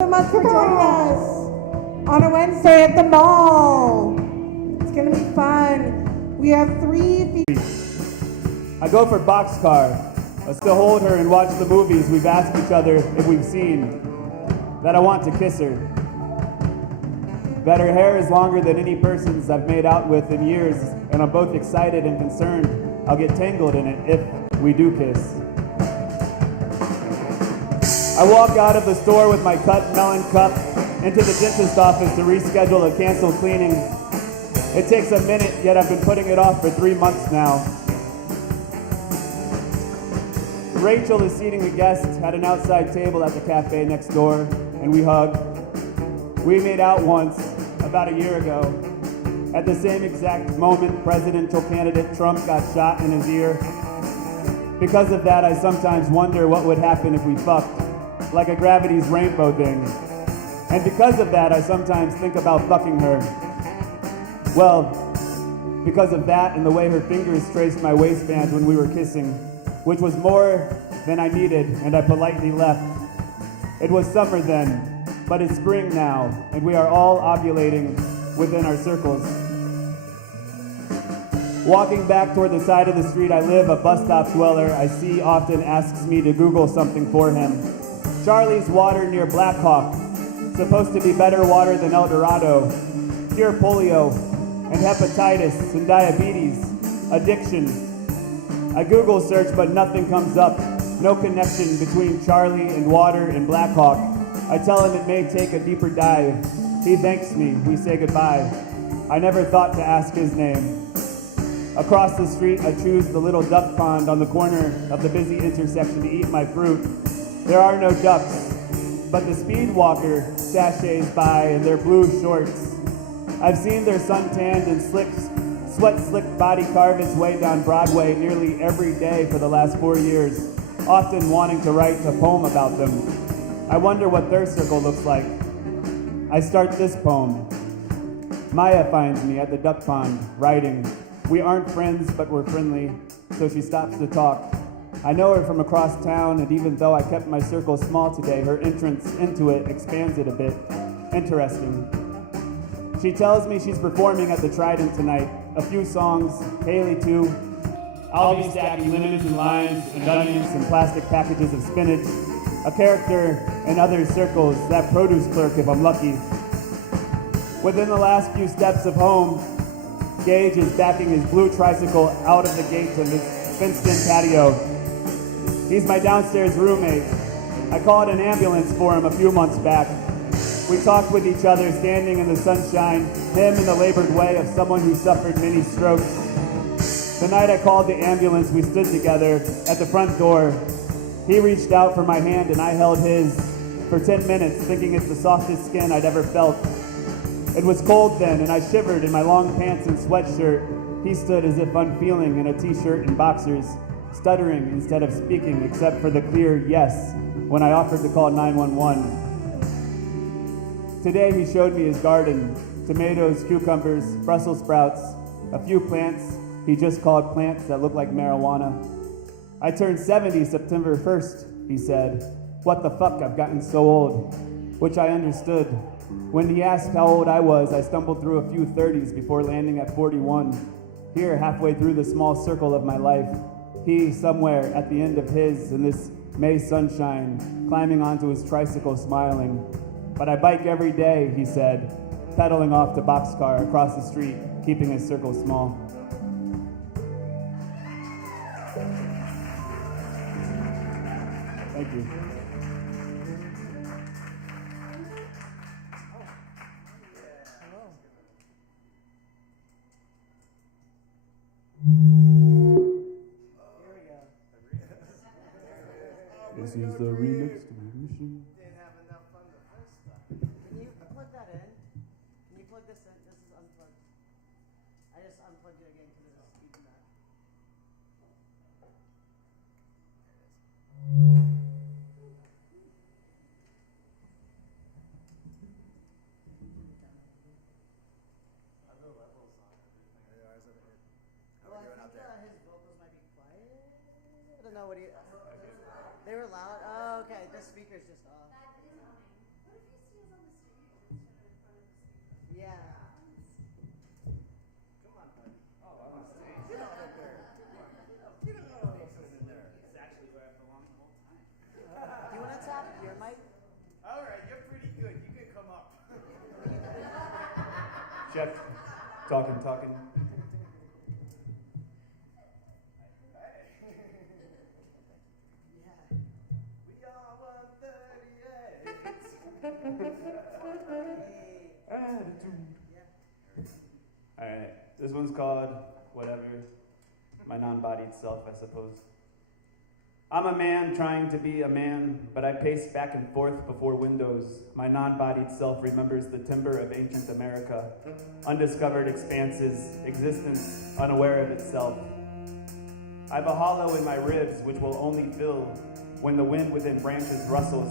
So much for joining us on a Wednesday at the mall. It's gonna be fun. We have three. I go for boxcar. I still hold her and watch the movies we've asked each other if we've seen. That I want to kiss her. That her hair is longer than any person's I've made out with in years, and I'm both excited and concerned I'll get tangled in it if we do kiss. I walk out of the store with my cut melon cup into the dentist office to reschedule a canceled cleaning. It takes a minute, yet I've been putting it off for 3 months now. Rachel is seating a guest at an outside table at the cafe next door, and we hug. We made out once, about a year ago. At the same exact moment, presidential candidate Trump got shot in his ear. Because of that, I sometimes wonder what would happen if we fucked, like a gravity's rainbow thing. And because of that, I sometimes think about fucking her. Well, because of that and the way her fingers traced my waistband when we were kissing, which was more than I needed, and I politely left. It was summer then, but it's spring now, and we are all ovulating within our circles. Walking back toward the side of the street I live, a bus stop dweller I see often asks me to Google something for him. Charlie's water near Black Hawk, supposed to be better water than El Dorado. Cure polio and hepatitis and diabetes, addiction. I Google search, but nothing comes up. No connection between Charlie and water and Black Hawk. I tell him it may take a deeper dive. He thanks me. We say goodbye. I never thought to ask his name. Across the street, I choose the little duck pond on the corner of the busy intersection to eat my fruit. There are no ducks, but the speed walker sashays by in their blue shorts. I've seen their suntanned and sweat-slicked body carve its way down Broadway nearly every day for the last 4 years, often wanting to write a poem about them. I wonder what their circle looks like. I start this poem. Maya finds me at the duck pond, writing. We aren't friends, but we're friendly, so she stops to talk. I know her from across town, and even though I kept my circle small today, her entrance into it expands it a bit. Interesting. She tells me she's performing at the Trident tonight. A few songs, Haley too. I'll be stacking lemons and limes and onions and plastic packages of spinach. A character in other circles, that produce clerk if I'm lucky. Within the last few steps of home, Gage is backing his blue tricycle out of the gates of his fenced-in patio. He's my downstairs roommate. I called an ambulance for him a few months back. We talked with each other standing in the sunshine, him in the labored way of someone who suffered many strokes. The night I called the ambulance, we stood together at the front door. He reached out for my hand and I held his for 10 minutes, thinking it's the softest skin I'd ever felt. It was cold then, and I shivered in my long pants and sweatshirt. He stood as if unfeeling in a t-shirt and boxers, stuttering instead of speaking, except for the clear yes when I offered to call 911. Today he showed me his garden, tomatoes, cucumbers, Brussels sprouts, a few plants he just called plants that look like marijuana. I turned 70 September 1st, he said. What the fuck, I've gotten so old. Which I understood. When he asked how old I was, I stumbled through a few 30s before landing at 41. Here, halfway through the small circle of my life, he somewhere at the end of his in this May sunshine, climbing onto his tricycle smiling. But I bike every day, he said, pedaling off to Boxcar across the street, keeping his circle small. Thank you. This is the remix to my mission. Didn't have enough fun the first time. Can you plug that in? Can you plug this in? This is unplugged. I just unplugged it again because it's speeding back. Other levels on everything. Well, I think his vocals might be quiet. I don't know what he. They were loud. Oh, okay. The speaker's just off. Check. Talking. We are 138. Attitude. Alright, this one's called whatever. My non-bodied self, I suppose. I'm a man trying to be a man, but I pace back and forth before windows. My non-bodied self remembers the timber of ancient America, undiscovered expanses, existence unaware of itself. I've a hollow in my ribs which will only fill when the wind within branches rustles.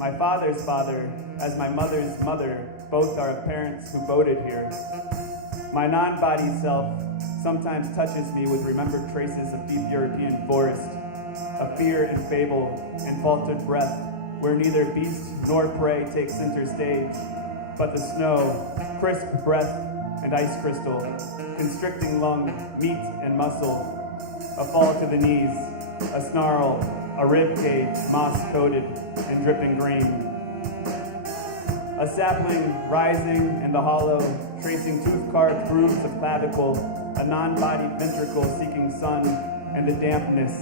My father's father, as my mother's mother, both are of parents who voted here. My non-bodied self sometimes touches me with remembered traces of deep European forest, of fear and fable and faltered breath, where neither beast nor prey take center stage, but the snow, crisp breath and ice crystal, constricting lung, meat and muscle, a fall to the knees, a snarl, a rib cage, moss-coated and dripping green. A sapling rising in the hollow, tracing tooth-carved grooves of clavicle, a non-bodied ventricle seeking sun and the dampness,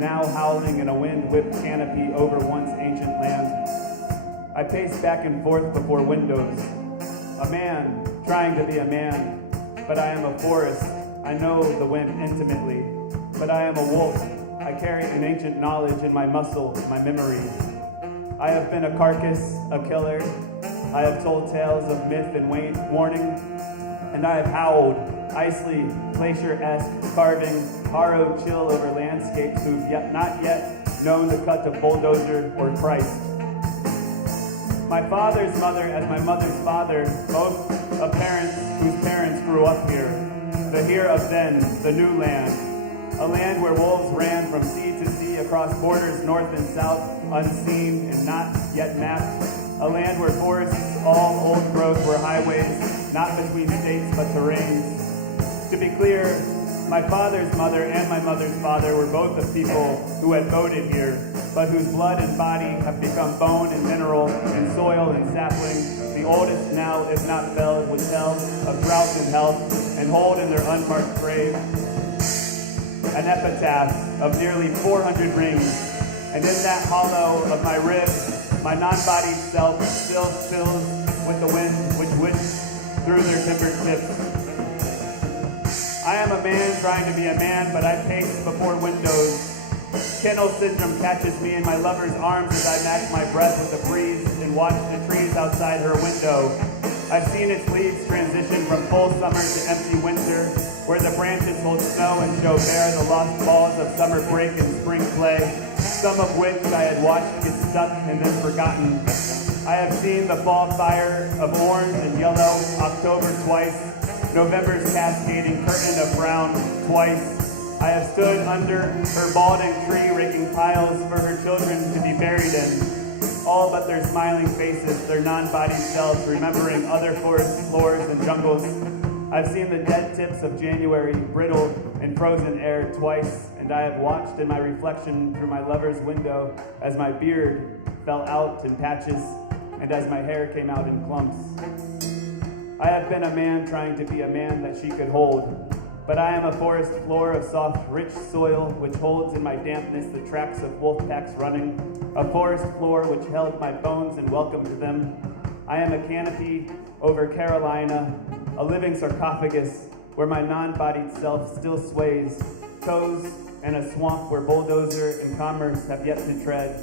now howling in a wind-whipped canopy over once ancient land. I pace back and forth before windows, a man trying to be a man, but I am a forest. I know the wind intimately, but I am a wolf. I carry an ancient knowledge in my muscle, my memory. I have been a carcass, a killer. I have told tales of myth and warning, and I have howled, icely, glacier-esque, carving, harrow chill over landscapes who've not yet known the cut of bulldozer or Christ. My father's mother as my mother's father, both of parents whose parents grew up here. The here of then, the new land. A land where wolves ran from sea to sea across borders north and south, unseen and not yet mapped. A land where forests, all old growth, were highways, not between states but terrains. To be clear, my father's mother and my mother's father were both of people who had voted here, but whose blood and body have become bone and mineral and soil and sapling, the oldest now, if not felled, would tell of drought and health, and hold in their unmarked grave an epitaph of nearly 400 rings. And in that hollow of my rib, my non-bodied self still fills with the wind which whisks through their timbered tips. I am a man trying to be a man, but I pace before windows. Kennel syndrome catches me in my lover's arms as I match my breath with the breeze and watch the trees outside her window. I've seen its leaves transition from full summer to empty winter, where the branches hold snow and show bare the lost balls of summer break and spring play, some of which I had watched get stuck and then forgotten. I have seen the fall fire of orange and yellow, October twice, November's cascading curtain of brown twice. I have stood under her balding tree raking piles for her children to be buried in, all but their smiling faces, their non-bodied selves, remembering other forest floors and jungles. I've seen the dead tips of January, brittle and frozen air twice, and I have watched in my reflection through my lover's window as my beard fell out in patches and as my hair came out in clumps. I have been a man trying to be a man that she could hold, but I am a forest floor of soft, rich soil which holds in my dampness the tracks of wolf packs running, a forest floor which held my bones and welcomed them. I am a canopy over Carolina, a living sarcophagus where my non-bodied self still sways, toes in a swamp where bulldozer and commerce have yet to tread,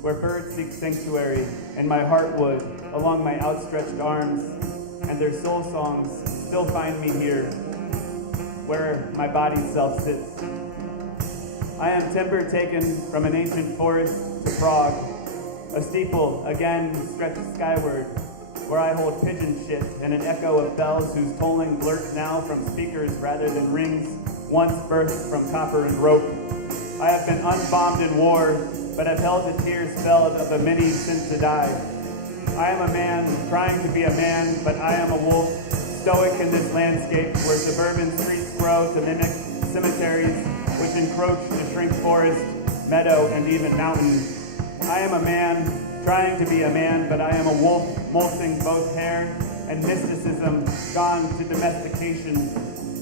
where birds seek sanctuary in my heartwood along my outstretched arms, and their soul songs still find me here, where my body self sits. I am timber taken from an ancient forest to Prague, a steeple again stretches skyward, where I hold pigeon shit and an echo of bells whose tolling blurts now from speakers rather than rings, once birthed from copper and rope. I have been unbombed in war, but have held the tears felled of the many sent to die. I am a man trying to be a man, but I am a wolf, stoic in this landscape where suburban streets grow to mimic cemeteries which encroach to shrink forest, meadow, and even mountain. I am a man trying to be a man, but I am a wolf, molting both hair and mysticism, gone to domestication.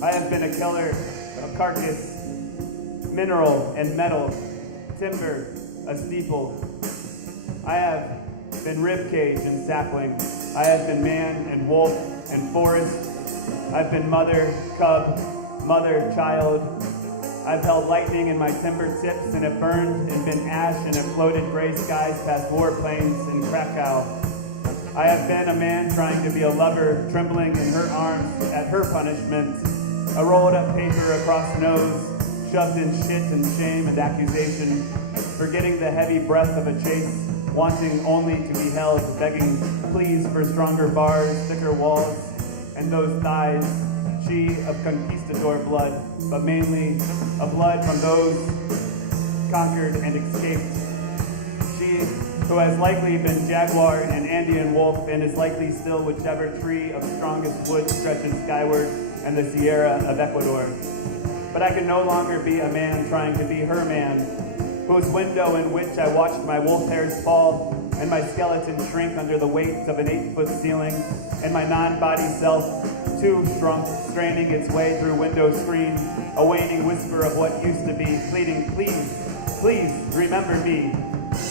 I have been a killer of carcass, mineral and metal, timber, a steeple. I have been ribcage and sapling. I have been man and wolf and forest. I've been mother, cub, mother, child. I've held lightning in my timber tips and have burned and been ash and have floated gray skies past warplanes in Krakow. I have been a man trying to be a lover, trembling in her arms at her punishment. A rolled up paper across nose, shoved in shit and shame and accusation, forgetting the heavy breath of a chase, wanting only to be held, begging pleas for stronger bars, thicker walls, and those thighs, she of conquistador blood, but mainly a blood from those conquered and escaped. She who has likely been jaguar and Andean wolf and is likely still whichever tree of strongest wood stretches skyward and the Sierra of Ecuador. But I can no longer be a man trying to be her man, whose window in which I watched my wolf hairs fall and my skeleton shrink under the weight of an 8-foot ceiling, and my non-body self, too shrunk, straining its way through window screen, a waning whisper of what used to be, pleading, please, please remember me,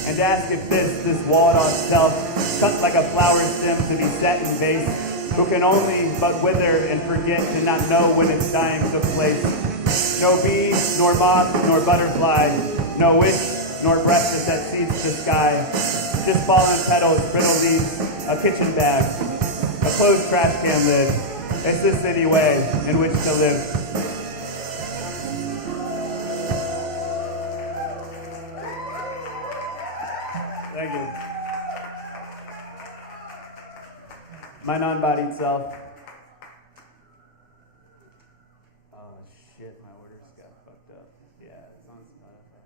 and ask if this walled-off self, cut like a flower stem to be set in vase, who can only but wither and forget and not know when its dying took place. No bee, nor moth, nor butterfly, no wish, nor breath that seeds the sky. Just fallen petals, brittle leaves, a kitchen bag, a closed trash can lid. It's the city way in which to live. Thank you. My non-bodied self. Oh shit, my orders got fucked up. Yeah, it's on Spotify.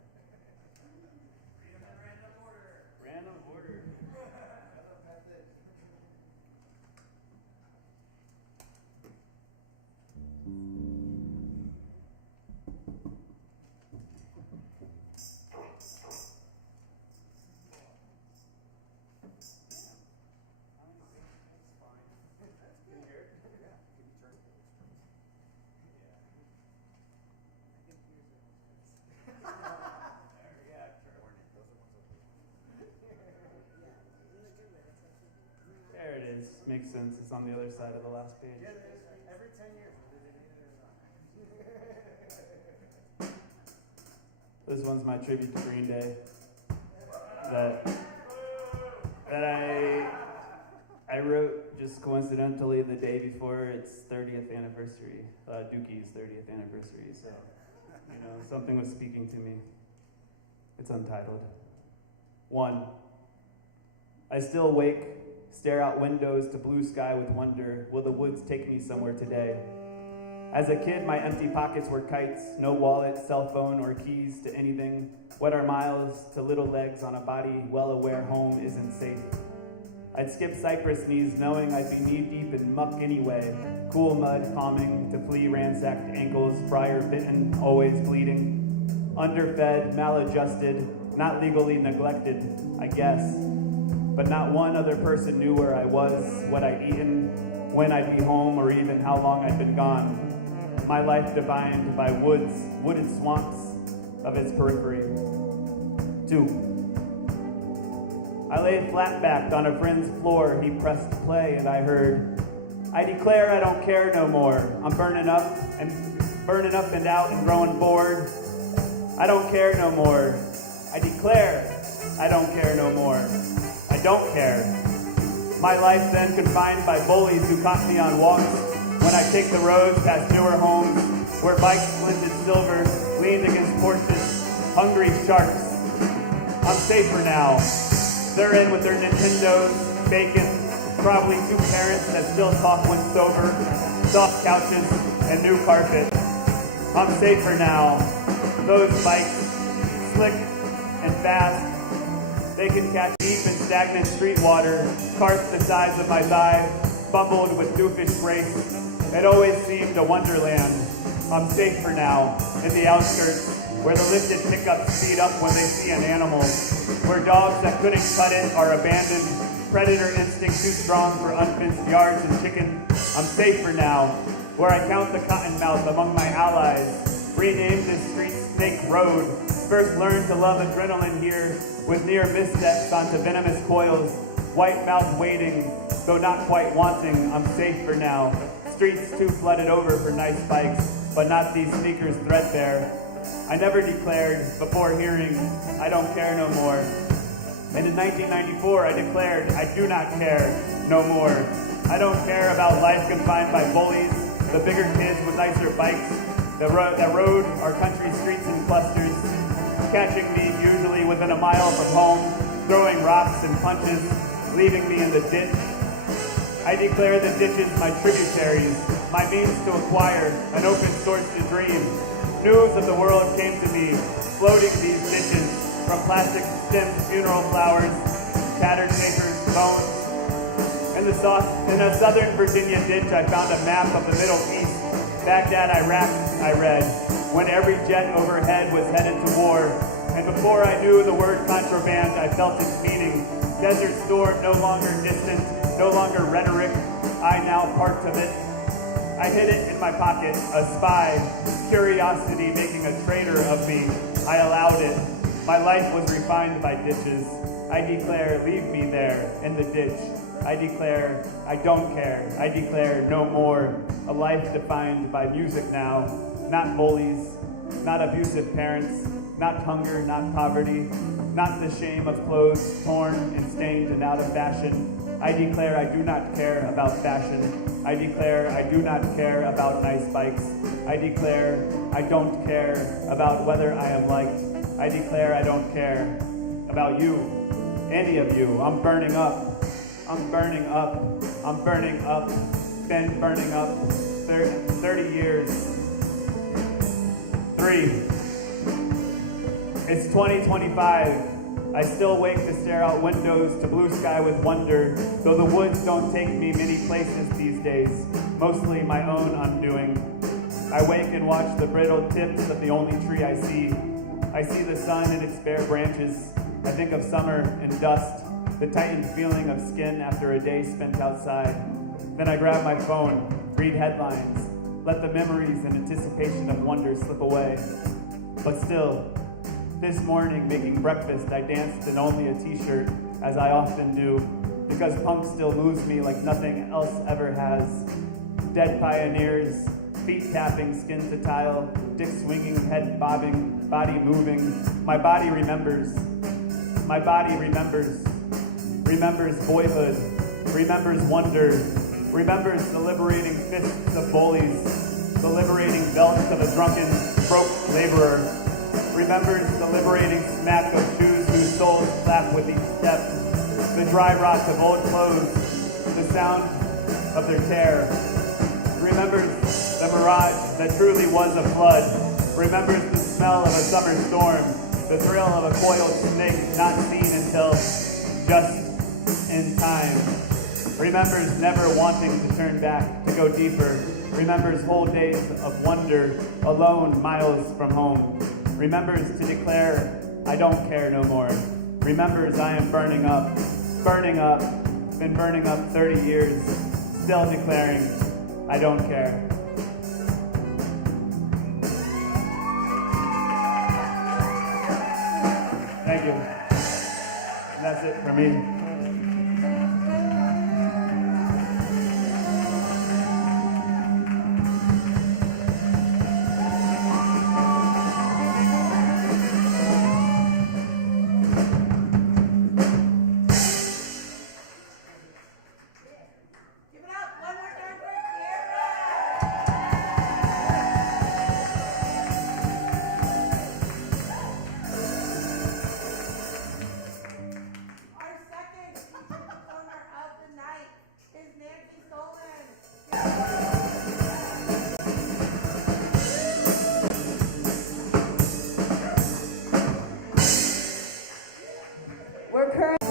Random order. There it is. Makes sense. It's on the other side of the last page. Yeah, there is. Every 10 years. This one's my tribute to Green Day. That I wrote just coincidentally the day before its 30th anniversary, Dookie's 30th anniversary. So, you know, something was speaking to me. It's untitled. 1. I still wake, stare out windows to blue sky with wonder. Will the woods take me somewhere today? As a kid, my empty pockets were kites, no wallet, cell phone, or keys to anything. What are miles to little legs on a body well aware home isn't safe? I'd skip cypress knees knowing I'd be knee-deep in muck anyway. Cool mud calming to flee ransacked ankles, briar bitten, always bleeding. Underfed, maladjusted, not legally neglected, I guess. But not one other person knew where I was, what I'd eaten, when I'd be home, or even how long I'd been gone. My life defined by wooded swamps of its periphery. 2. I lay flat-backed on a friend's floor. He pressed play, and I heard, I declare I don't care no more. I'm burning up and out and growing bored. I don't care no more. I declare I don't care no more. I don't care. My life then confined by bullies who caught me on walks when I take the roads past newer homes where bikes glinted silver, leaned against porches, hungry sharks. I'm safer now. They're in with their Nintendos, bacon, probably 2 parents that still talk when sober, soft couches, and new carpet. I'm safer now. Those bikes, slick and fast, they can catch deep and stagnant street water, carts the size of my thigh, bumbled with doofish grace. It always seemed a wonderland. I'm safe for now, in the outskirts, where the lifted pickups speed up when they see an animal, where dogs that couldn't cut it are abandoned, predator instinct too strong for unfenced yards and chicken. I'm safer now, where I count the cottonmouth among my allies, rename this street Snake Road, first learned to love adrenaline here, with near missteps onto venomous coils, white mouth waiting, though not quite wanting. I'm safer now, streets too flooded over for nice bikes, but not these sneakers threadbare. I never declared, before hearing, I don't care no more. And in 1994, I declared, I do not care no more. I don't care about life confined by bullies, the bigger kids with nicer bikes, that rode our country streets in clusters, catching me usually within a mile from home, throwing rocks and punches, leaving me in the ditch. I declare the ditches my tributaries, my means to acquire, an open source to dream. News of the world came to me, floating these ditches, from plastic stemmed funeral flowers, tattered papers, bones. In a southern Virginia ditch, I found a map of the Middle East. Baghdad, Iraq, I read, when every jet overhead was headed to war. And before I knew the word contraband, I felt its meaning. Desert Storm, no longer distant, no longer rhetoric, I now part of it. I hid it in my pocket, a spy, curiosity making a traitor of me. I allowed it. My life was refined by ditches. I declare, leave me there, in the ditch. I declare, I don't care. I declare, no more. A life defined by music now. Not bullies, not abusive parents, not hunger, not poverty, not the shame of clothes torn and stained and out of fashion. I declare I do not care about fashion. I declare I do not care about nice bikes. I declare I don't care about whether I am liked. I declare I don't care about you, any of you. I'm burning up. I'm burning up. I'm burning up. Been burning up 30 years. 3. It's 2025. I still wake to stare out windows to blue sky with wonder, though the woods don't take me many places these days, mostly my own undoing. I wake and watch the brittle tips of the only tree I see. I see the sun in its bare branches. I think of summer and dust, the tightened feeling of skin after a day spent outside. Then I grab my phone, read headlines, let the memories and anticipation of wonder slip away. But still, this morning, making breakfast, I danced in only a t-shirt, as I often do, because punk still moves me like nothing else ever has. Dead pioneers, feet tapping skin to tile, dick swinging, head bobbing, body moving. My body remembers. My body remembers. Remembers boyhood, remembers wonder, remembers the liberating fists of bullies, the liberating belts of a drunken, broke laborer, remembers the liberating smack of shoes whose soles clap with each step, the dry rot of old clothes, the sound of their tear, remembers the mirage that truly was a flood, remembers the smell of a summer storm, the thrill of a coiled snake not seen until just in time, remembers never wanting to turn back, to go deeper, remembers whole days of wonder, alone miles from home, remembers to declare, I don't care no more, remembers I am burning up, been burning up 30 years, still declaring, I don't care. Thank you. And that's it for me.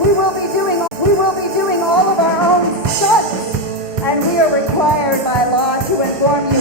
We will be doing all of our own stunts, and we are required by law to inform you